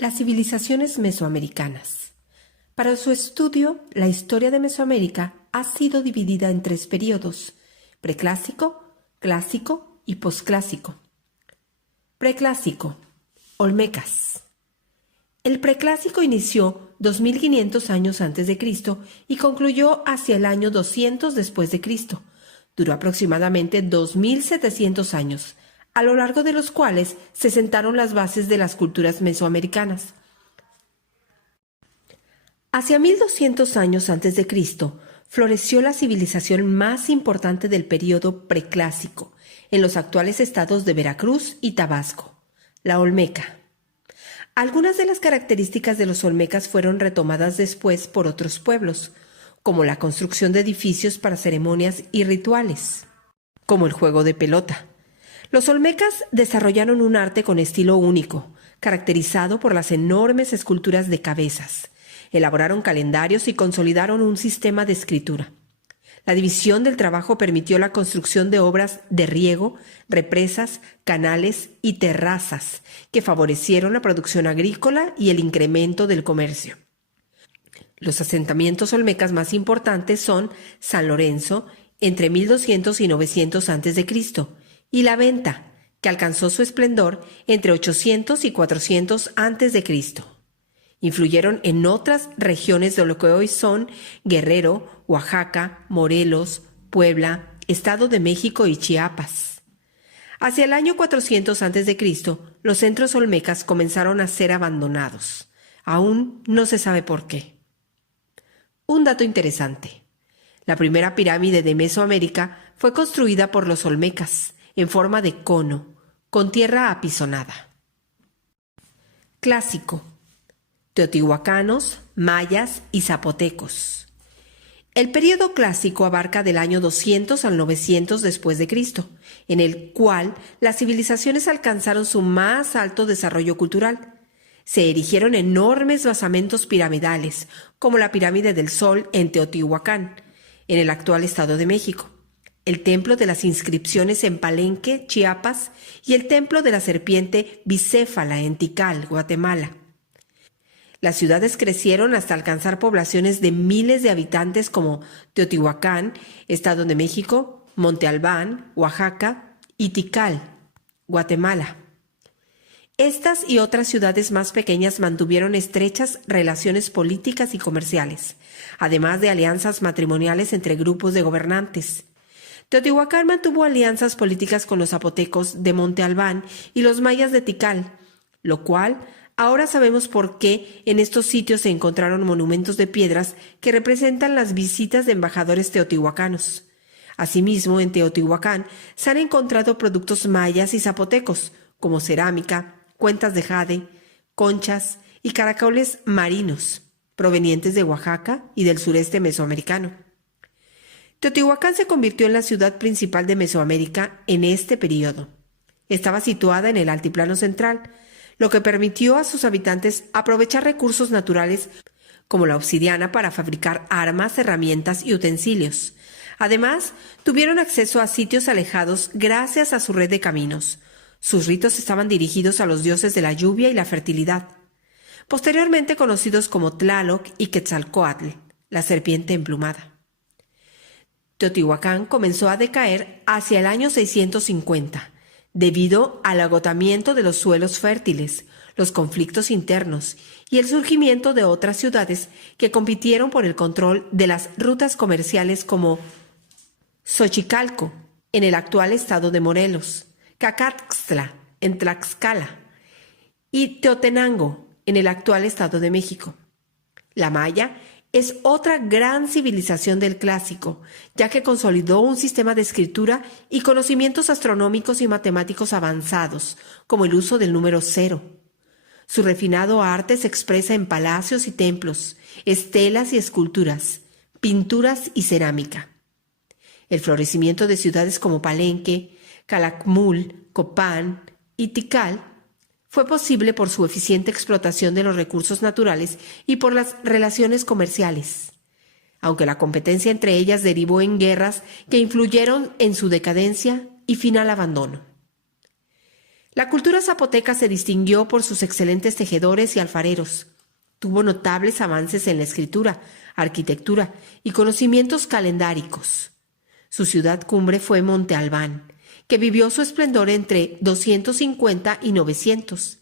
Las civilizaciones mesoamericanas. Para su estudio, la historia de Mesoamérica ha sido dividida en 3 periodos: preclásico, clásico y posclásico. Preclásico. Olmecas. El preclásico inició 2500 años antes de Cristo y concluyó hacia el año 200 después de Cristo. Duró aproximadamente 2700 años, a lo largo de los cuales se sentaron las bases de las culturas mesoamericanas. Hacia 1200 años antes de Cristo, floreció la civilización más importante del período preclásico, en los actuales estados de Veracruz y Tabasco, la Olmeca. Algunas de las características de los olmecas fueron retomadas después por otros pueblos, como la construcción de edificios para ceremonias y rituales, como el juego de pelota. Los olmecas desarrollaron un arte con estilo único, caracterizado por las enormes esculturas de cabezas. Elaboraron calendarios y consolidaron un sistema de escritura. La división del trabajo permitió la construcción de obras de riego, represas, canales y terrazas, que favorecieron la producción agrícola y el incremento del comercio. Los asentamientos olmecas más importantes son San Lorenzo, entre 1200 y 900 a.C., y La Venta, que alcanzó su esplendor entre 800 y 400 a.C. Influyeron en otras regiones de lo que hoy son Guerrero, Oaxaca, Morelos, Puebla, Estado de México y Chiapas. Hacia el año 400 a.C., los centros olmecas comenzaron a ser abandonados. Aún no se sabe por qué. Un dato interesante. La primera pirámide de Mesoamérica fue construida por los olmecas, en forma de cono, con tierra apisonada. Clásico. Teotihuacanos, mayas y zapotecos. El período clásico abarca del año 200 al 900 después de Cristo, en el cual las civilizaciones alcanzaron su más alto desarrollo cultural. Se erigieron enormes basamentos piramidales, como la Pirámide del Sol en Teotihuacán, en el actual Estado de México, el Templo de las Inscripciones en Palenque, Chiapas, y el Templo de la Serpiente Bicéfala en Tikal, Guatemala. Las ciudades crecieron hasta alcanzar poblaciones de miles de habitantes como Teotihuacán, Estado de México, Monte Albán, Oaxaca y Tikal, Guatemala. Estas y otras ciudades más pequeñas mantuvieron estrechas relaciones políticas y comerciales, además de alianzas matrimoniales entre grupos de gobernantes. Teotihuacán mantuvo alianzas políticas con los zapotecos de Monte Albán y los mayas de Tikal, lo cual ahora sabemos por qué en estos sitios se encontraron monumentos de piedras que representan las visitas de embajadores teotihuacanos. Asimismo, en Teotihuacán se han encontrado productos mayas y zapotecos, como cerámica, cuentas de jade, conchas y caracoles marinos, provenientes de Oaxaca y del sureste mesoamericano. Teotihuacán se convirtió en la ciudad principal de Mesoamérica en este periodo. Estaba situada en el altiplano central, lo que permitió a sus habitantes aprovechar recursos naturales como la obsidiana para fabricar armas, herramientas y utensilios. Además, tuvieron acceso a sitios alejados gracias a su red de caminos. Sus ritos estaban dirigidos a los dioses de la lluvia y la fertilidad, posteriormente conocidos como Tlaloc y Quetzalcóatl, la serpiente emplumada. Teotihuacán comenzó a decaer hacia el año 650, debido al agotamiento de los suelos fértiles, los conflictos internos y el surgimiento de otras ciudades que compitieron por el control de las rutas comerciales como Xochicalco, en el actual estado de Morelos, Cacaxtla, en Tlaxcala, y Teotenango, en el actual Estado de México. La maya es otra gran civilización del clásico, ya que consolidó un sistema de escritura y conocimientos astronómicos y matemáticos avanzados, como el uso del número 0. Su refinado arte se expresa en palacios y templos, estelas y esculturas, pinturas y cerámica. El florecimiento de ciudades como Palenque, Calakmul, Copán y Tikal fue posible por su eficiente explotación de los recursos naturales y por las relaciones comerciales, aunque la competencia entre ellas derivó en guerras que influyeron en su decadencia y final abandono. La cultura zapoteca se distinguió por sus excelentes tejedores y alfareros. Tuvo notables avances en la escritura, arquitectura y conocimientos calendáricos. Su ciudad cumbre fue Monte Albán, que vivió su esplendor entre 250 y 900.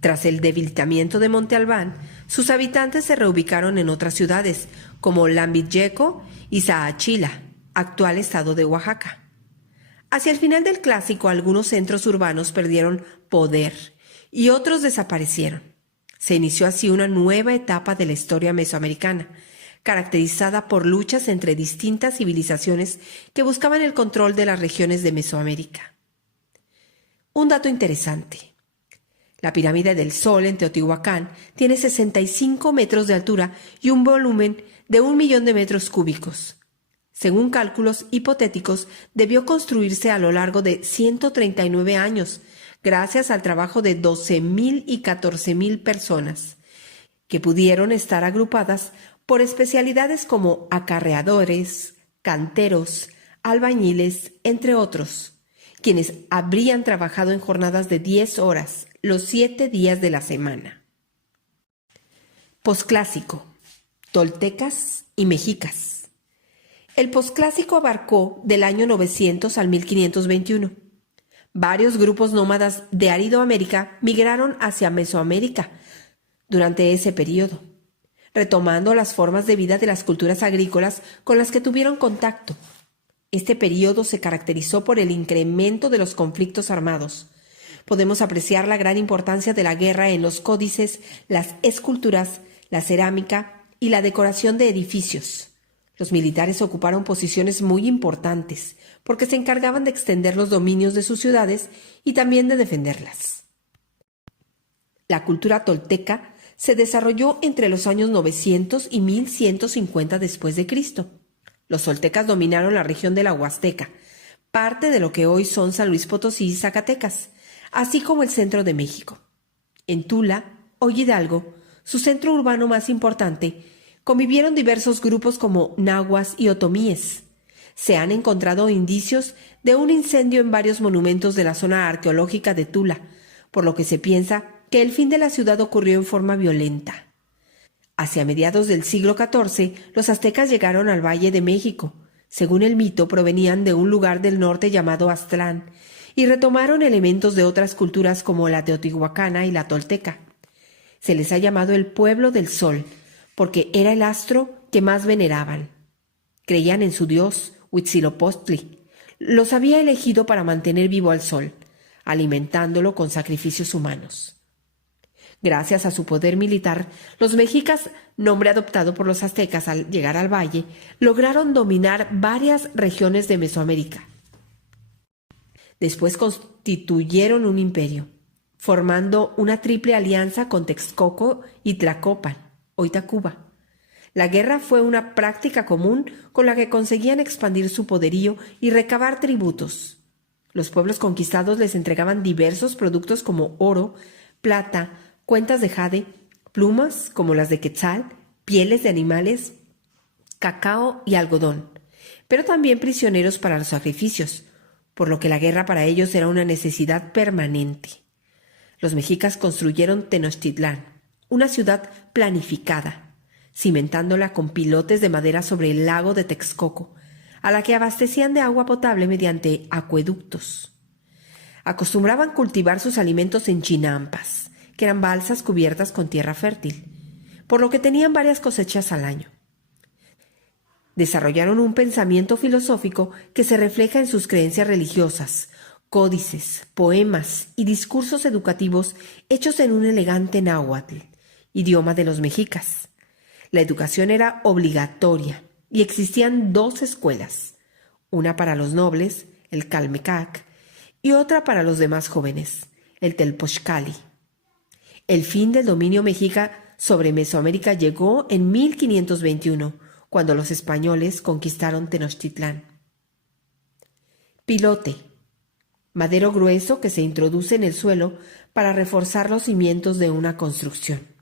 Tras el debilitamiento de Monte Albán, sus habitantes se reubicaron en otras ciudades, como Lambayeque y Zaachila, actual estado de Oaxaca. Hacia el final del Clásico, algunos centros urbanos perdieron poder y otros desaparecieron. Se inició así una nueva etapa de la historia mesoamericana, caracterizada por luchas entre distintas civilizaciones que buscaban el control de las regiones de Mesoamérica. Un dato interesante. La pirámide del Sol en Teotihuacán tiene 65 metros de altura y un volumen de 1 millón de metros cúbicos. Según cálculos hipotéticos, debió construirse a lo largo de 139 años, gracias al trabajo de 12,000 y 14,000 personas, que pudieron estar agrupadas por especialidades como acarreadores, canteros, albañiles, entre otros, quienes habrían trabajado en jornadas de 10 horas, los 7 días de la semana. Posclásico, toltecas y mexicas. El posclásico abarcó del año 900 al 1521. Varios grupos nómadas de Aridoamérica migraron hacia Mesoamérica durante ese periodo, retomando las formas de vida de las culturas agrícolas con las que tuvieron contacto. Este periodo se caracterizó por el incremento de los conflictos armados. Podemos apreciar la gran importancia de la guerra en los códices, las esculturas, la cerámica y la decoración de edificios. Los militares ocuparon posiciones muy importantes porque se encargaban de extender los dominios de sus ciudades y también de defenderlas. La cultura tolteca se desarrolló entre los años 900 y 1150 después de Cristo. Los toltecas dominaron la región de la Huasteca, parte de lo que hoy son San Luis Potosí y Zacatecas, así como el centro de México. En Tula, hoy Hidalgo, su centro urbano más importante, convivieron diversos grupos como nahuas y otomíes. Se han encontrado indicios de un incendio en varios monumentos de la zona arqueológica de Tula, por lo que se piensa que el fin de la ciudad ocurrió en forma violenta. Hacia mediados del siglo XIV, los aztecas llegaron al Valle de México. Según el mito, provenían de un lugar del norte llamado Aztlán, y retomaron elementos de otras culturas como la teotihuacana y la tolteca. Se les ha llamado el pueblo del sol, porque era el astro que más veneraban. Creían en su dios, Huitzilopochtli. Los había elegido para mantener vivo al sol, alimentándolo con sacrificios humanos. Gracias a su poder militar, los mexicas, nombre adoptado por los aztecas al llegar al valle, lograron dominar varias regiones de Mesoamérica. Después constituyeron un imperio, formando una triple alianza con Texcoco y Tlacopan, hoy Tacuba. La guerra fue una práctica común con la que conseguían expandir su poderío y recabar tributos. Los pueblos conquistados les entregaban diversos productos como oro, plata, cuentas de jade, plumas como las de quetzal, pieles de animales, cacao y algodón, pero también prisioneros para los sacrificios, por lo que la guerra para ellos era una necesidad permanente. Los mexicas construyeron Tenochtitlán, una ciudad planificada, cimentándola con pilotes de madera sobre el lago de Texcoco, a la que abastecían de agua potable mediante acueductos. Acostumbraban cultivar sus alimentos en chinampas, que eran balsas cubiertas con tierra fértil, por lo que tenían varias cosechas al año. Desarrollaron un pensamiento filosófico que se refleja en sus creencias religiosas, códices, poemas y discursos educativos hechos en un elegante náhuatl, idioma de los mexicas. La educación era obligatoria y existían 2 escuelas, una para los nobles, el Calmecac, y otra para los demás jóvenes, el Telpochcali. El fin del dominio mexica sobre Mesoamérica llegó en 1521, cuando los españoles conquistaron Tenochtitlán. Pilote: madero grueso que se introduce en el suelo para reforzar los cimientos de una construcción.